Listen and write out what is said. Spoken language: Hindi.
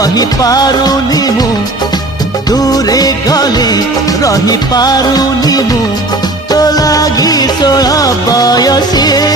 रही पारुनी मु दूरे गले रही पारुनी मु तो लागी 16 बयसी